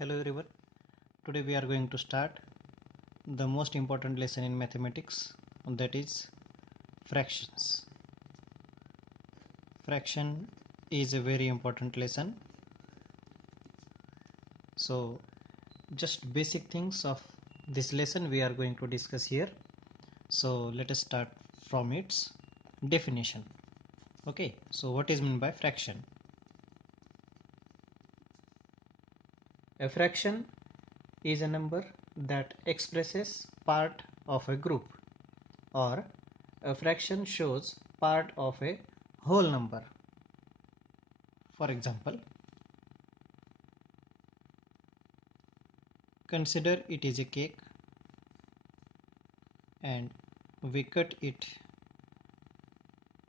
Hello everyone. Today we are going to start the most important lesson in mathematics, that is fractions. Fraction is a very important lesson. So just basic things of this lesson we are going to discuss here. So let us start from its definition. Okay, so what is meant by fraction? A fraction is a number that expresses part of a group, or a fraction shows part of a whole number. For example, consider it is a cake and we cut it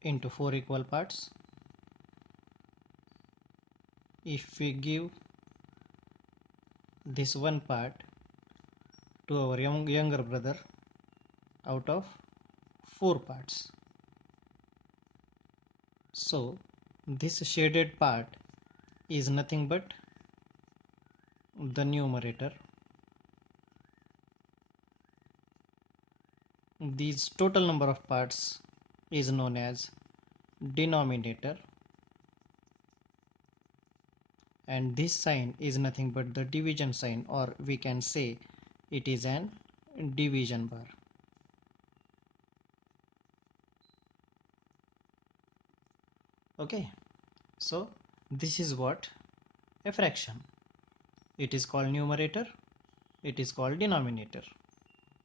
into 4 equal parts. If we give this one part to our younger brother out of 4 parts, so this shaded part is nothing but the numerator. This total number of parts is known as denominator, and this sign is nothing but the division sign, or we can say it is an division bar. Okay, so this is what a fraction. It is called numerator, it is called denominator.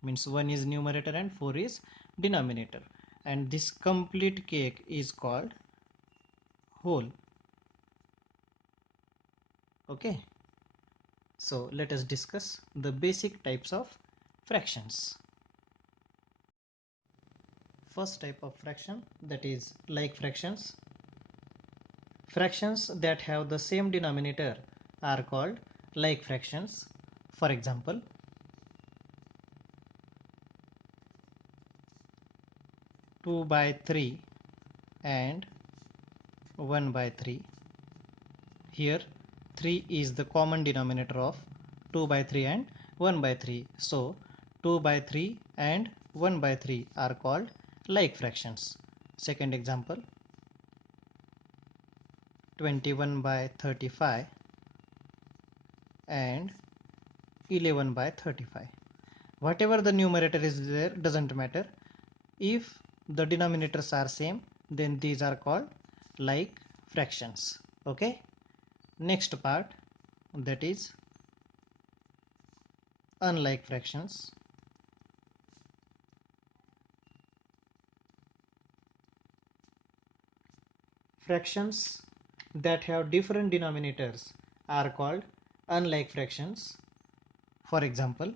Means 1 is numerator and 4 is denominator, and this complete cake is called whole. Okay, so let us discuss the basic types of fractions. First type of fraction, that is like fractions. Fractions that have the same denominator are called like fractions. For example, 2/3 and 1/3. Here 3 is the common denominator of 2/3 and 1/3. So 2/3 and 1/3 are called like fractions. Second example, 21/35 and 11/35. Whatever the numerator is there doesn't matter. If the denominators are same, then these are called like fractions. Okay, next part, that is unlike fractions. Fractions that have different denominators are called unlike fractions. For example,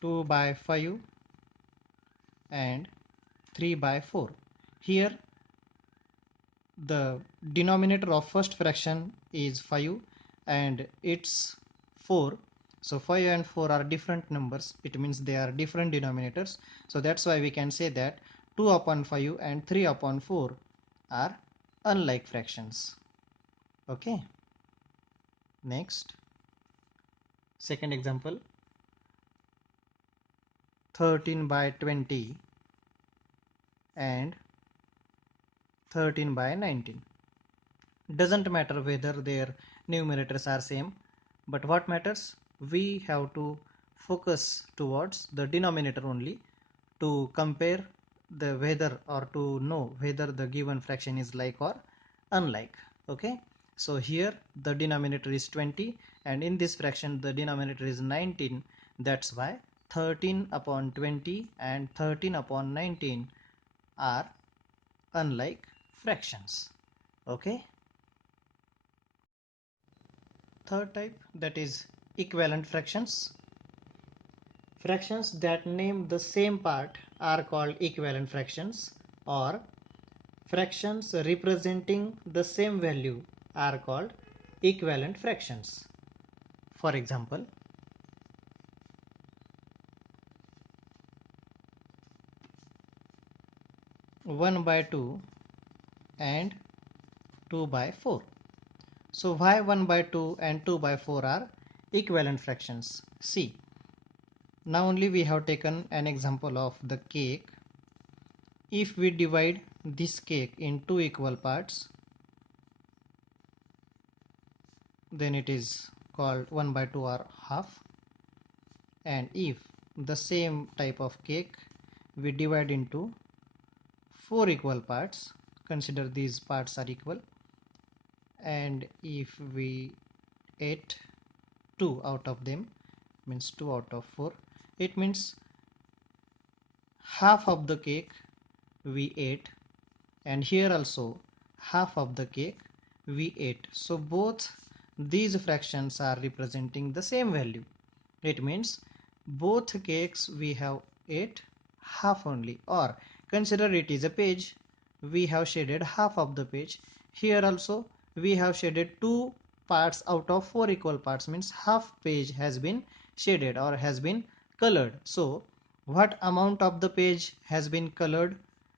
2/5 and 3/4. Here the denominator of first fraction is 5 and it's 4. So 5 and 4 are different numbers. It means they are different denominators. So that's why we can say that 2/5 and 3/4 are unlike fractions. Okay. Next, second example, 13/20 and 13/19. Doesn't matter whether their numerators are same, but what matters, we have to focus towards the denominator only to compare the whether, or to know whether the given fraction is like or unlike. Okay, so here the denominator is 20 and in this fraction the denominator is 19. That's why 13/20 and 13/19 are unlike fractions. Okay, third type, that is equivalent fractions. Fractions that name the same part are called equivalent fractions, or fractions representing the same value are called equivalent fractions. For example, 1/2 and 2 by 4. So why 1 by 2 and 2 by 4 are equivalent fractions? See, now only we have taken an example of the cake. If we divide this cake in two equal parts, then it is called 1 by 2 or half. And if the same type of cake we divide into four equal parts, consider these parts are equal, and if we ate 2 out of them, means 2 out of 4, it means half of the cake we ate, and here also half of the cake we ate. So both these fractions are representing the same value. It means both cakes we have ate half only, or consider it is a page, we have shaded half of the page. Here also we have shaded two parts out of four equal parts, means half page has been shaded or has been colored. So what amount of the page has been colored?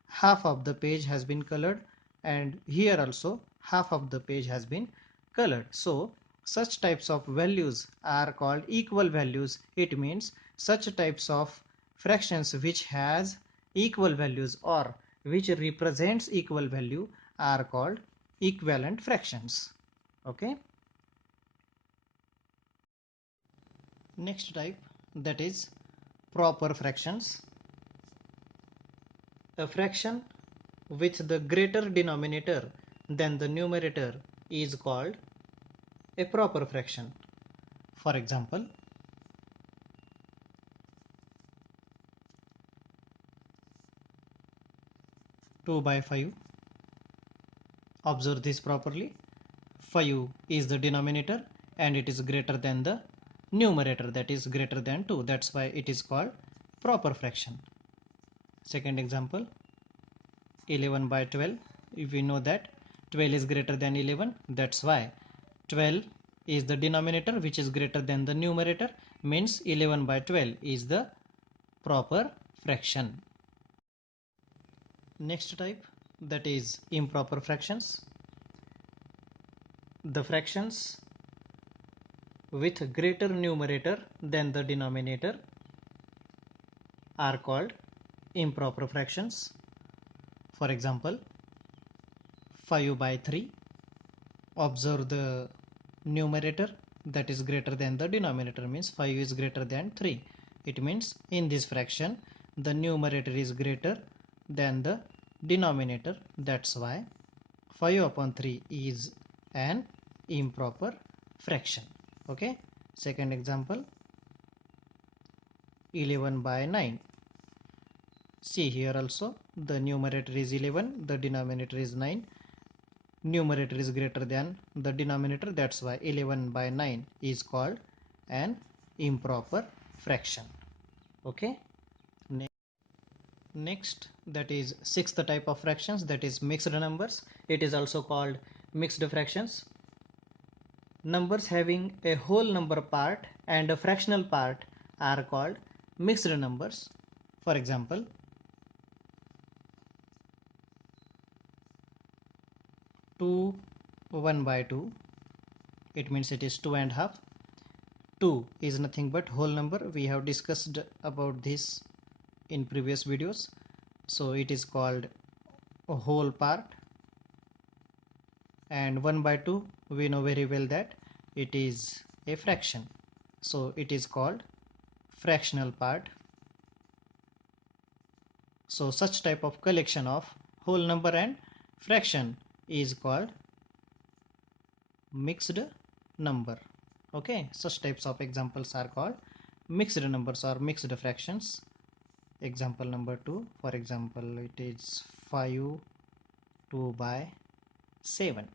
Half of the page has been colored, and here also half of the page has been colored. So such types of values are called equal values. It means such types of fractions which has equal values or which represents equal value are called equivalent fractions. Okay. Next type, that is proper fractions. A fraction with the greater denominator than the numerator is called a proper fraction. For example, 2 by 5. Observe this properly. 5 is the denominator and it is greater than the numerator, that is greater than 2. That's why it is called proper fraction. Second example, 11 by 12. If we know that 12 is greater than 11, that's why 12 is the denominator which is greater than the numerator, means 11 by 12 is the proper fraction. Next type, that is improper fractions. The fractions with greater numerator than the denominator are called improper fractions. For example, 5 by 3. Observe the numerator that is greater than the denominator, means 5 is greater than 3. It means in this fraction the numerator is greater than the denominator. That's why 5 upon 3 is an improper fraction. Okay. Second example, 11 by 9. See, here also the numerator is 11, the denominator is 9. Numerator is greater than the denominator, that's why 11 by 9 is called an improper fraction. Okay. Next, that is sixth type of fractions, that is mixed numbers. It is also called mixed fractions. Numbers having a whole number part and a fractional part are called mixed numbers. For example, 2 1 by 2, it means it is 2 and half. 2 is nothing but whole number. We have discussed about this in previous videos, so it is called a whole part. And 1 by 2, we know very well that it is a fraction, so it is called fractional part. So such type of collection of whole number and fraction is called mixed number. Okay, such types of examples are called mixed numbers or mixed fractions. Example number 2, for example, it is 5 2 by 7.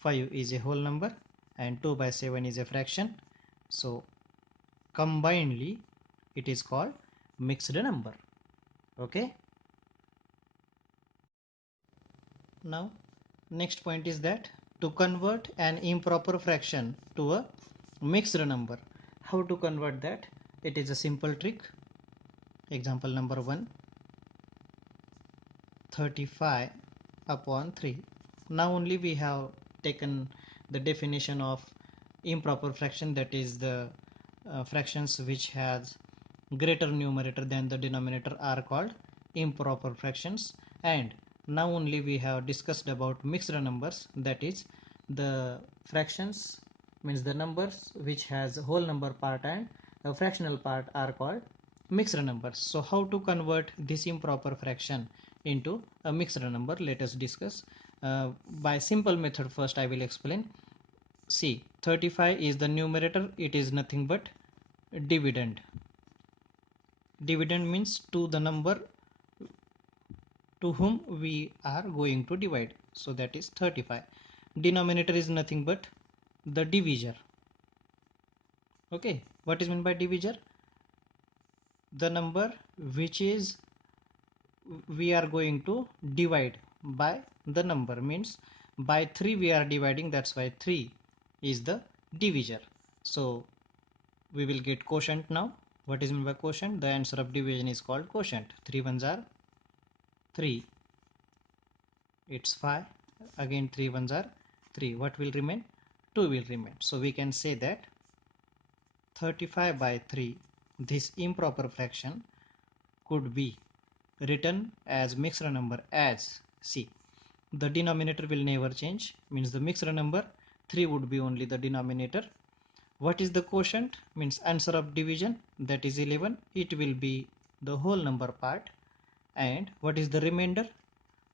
5 is a whole number and 2 by 7 is a fraction, so combinedly it is called mixed number. Okay. Now next point is that to convert an improper fraction to a mixed number, how to convert that? It is a simple trick. Example number 1, 35 upon 3. Now only we have taken the definition of improper fraction, that is the fractions which has greater numerator than the denominator are called improper fractions. And now only we have discussed about mixed numbers, that is the fractions means the numbers which has whole number part and a fractional part are called mixed numbers. So how to convert this improper fraction into a mixed number, let us discuss. By simple method first I will explain. See, 35 is the numerator, it is nothing but dividend. Dividend means to the number to whom we are going to divide, so that is 35. Denominator is nothing but the divisor. Okay, what is meant by divisor? The number which is we are going to divide by the number, means by 3 we are dividing, that's why 3 is the divisor. So we will get quotient now. What is meant by quotient? The answer of division is called quotient. 3 ones are 3, it's 5, again 3 ones are 3, what will remain? 2 will remain. So we can say that 35 by 3, this improper fraction could be written as mixed number as, see, the denominator will never change, means the mixed number 3 would be only the denominator. What is the quotient? Means answer of division, that is 11, it will be the whole number part. And what is the remainder?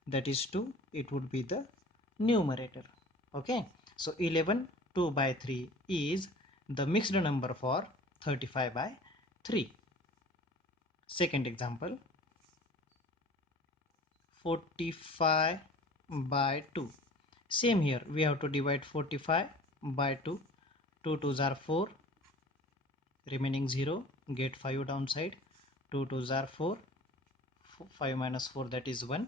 That is 2, it would be the numerator. Okay, so 11 2 by 3 is the mixed number for 35 by 3. Second example, 45 by 2. Same here, we have to divide 45 by 2. 2 2s are 4, remaining 0, get 5 downside. 2 2s are 4, 5 minus 4, that is 1.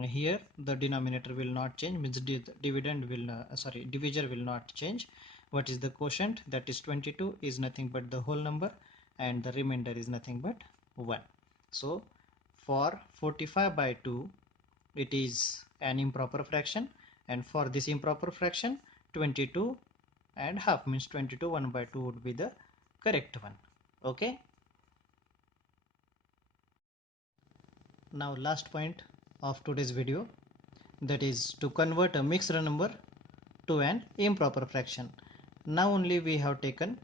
Here the denominator will not change, means dividend will divisor will not change. What is the quotient? That is 22 is nothing but the whole number, and the remainder is nothing but 1. So for 45 by 2 it is an improper fraction, and for this improper fraction 22 and half means 22 1 by 2 would be the correct one. Okay, now last point of today's video, that is to convert a mixed number to an improper fraction. Now only we have taken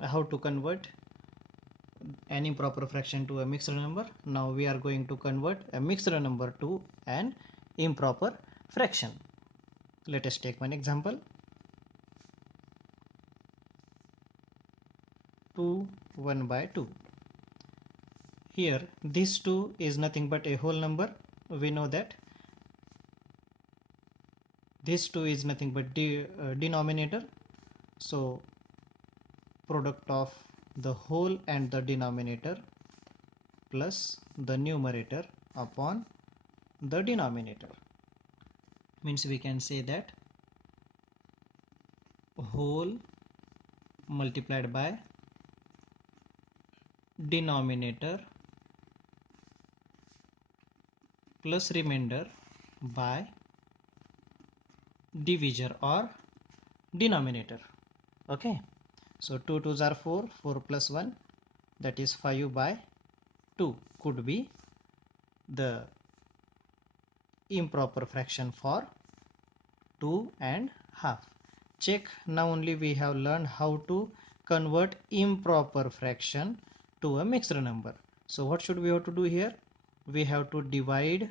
how to convert an improper fraction to a mixed number. Now we are going to convert a mixed number to an improper fraction. Let us take one example. 2 1 by 2. Here this 2 is nothing but a whole number. We know that this 2 is nothing but denominator. So product of the whole and the denominator plus the numerator upon the denominator, means we can say that whole multiplied by denominator plus remainder by divisor or denominator. Okay, so 2 2s are 4, 4 plus 1, that is 5 by 2 could be the improper fraction for 2 and half. Check, now only we have learned how to convert improper fraction to a mixed number. So what should we have to do here? We have to divide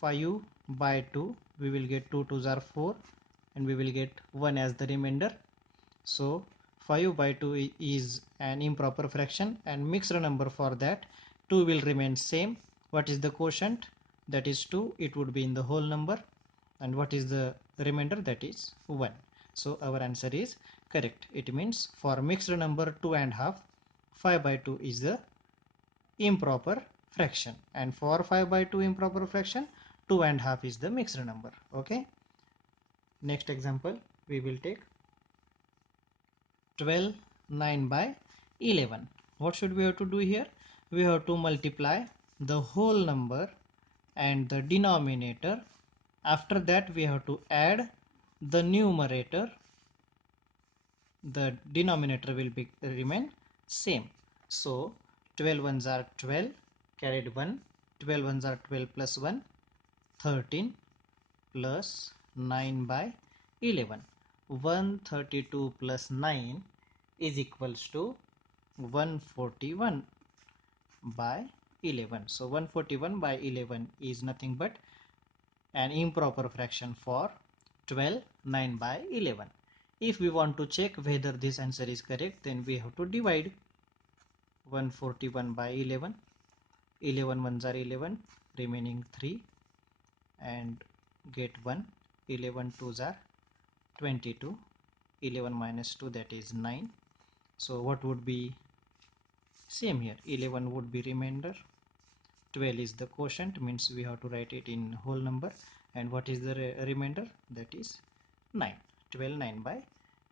5 by 2, we will get 2 2s are 4, and we will get 1 as the remainder. So 5 by 2 is an improper fraction, and mixed number for that 2 will remain same. What is the quotient? That is 2, it would be in the whole number. And what is the remainder? That is 1. So our answer is correct. It means for mixed number 2 and half, 5 by 2 is the improper fraction, and for 5 by 2 improper fraction, 2 and half is the mixed number. Okay, next example we will take 12 9 by 11. What should we have to do here? We have to multiply the whole number and the denominator. After that we have to add the numerator. The denominator will be remain same. So 12 ones are 12, carried 1, 12 ones are 12 plus 1, 13 plus 9 by 11. 132 plus 9 is equals to 141 by 11. So 141 by 11 is nothing but an improper fraction for 12, 9 by 11. If we want to check whether this answer is correct, then we have to divide 141 by 11. 11 ones are 11, remaining 3, and get 1. 11 twos are 22. 11 minus 2, that is 9. So what would be same here? 11 would be remainder. 12 is the quotient, means we have to write it in whole number. And what is the remainder? That is 9. 12, 9 by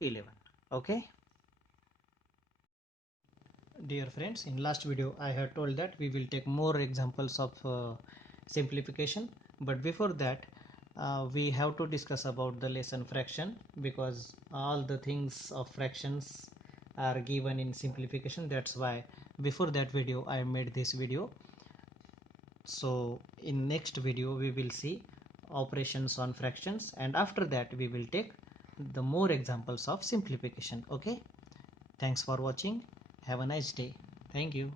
11. Okay. Dear friends, in last video I had told that we will take more examples of simplification, but before that we have to discuss about the lesson fraction, because all the things of fractions are given in simplification. That's why before that video I made this video. So in next video we will see operations on fractions, and after that we will take the more examples of simplification. Okay, thanks for watching. Have a nice day. Thank you.